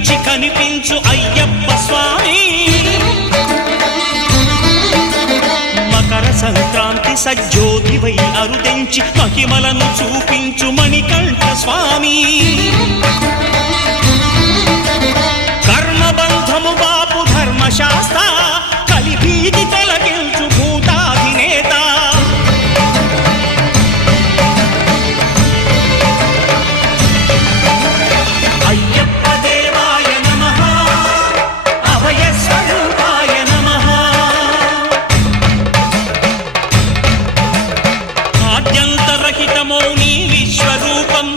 కనిపించి కనిపించు అయ్యప్ప స్వామి. మకర సంక్రాంతి సజ్జోతివై అరుదెంచి మహిమలను చూపించు మణికంఠ స్వామి. కర్మబంధము బాపు ధర్మశాస్త్ర కలిభీతి తొలగించు భూతాధినేత. అయ్యప్ప దేవాయ నమః, అభయ స్వరూపాయ నమః. ఆద్యంతరహితమౌ నీ విశ్వరూపం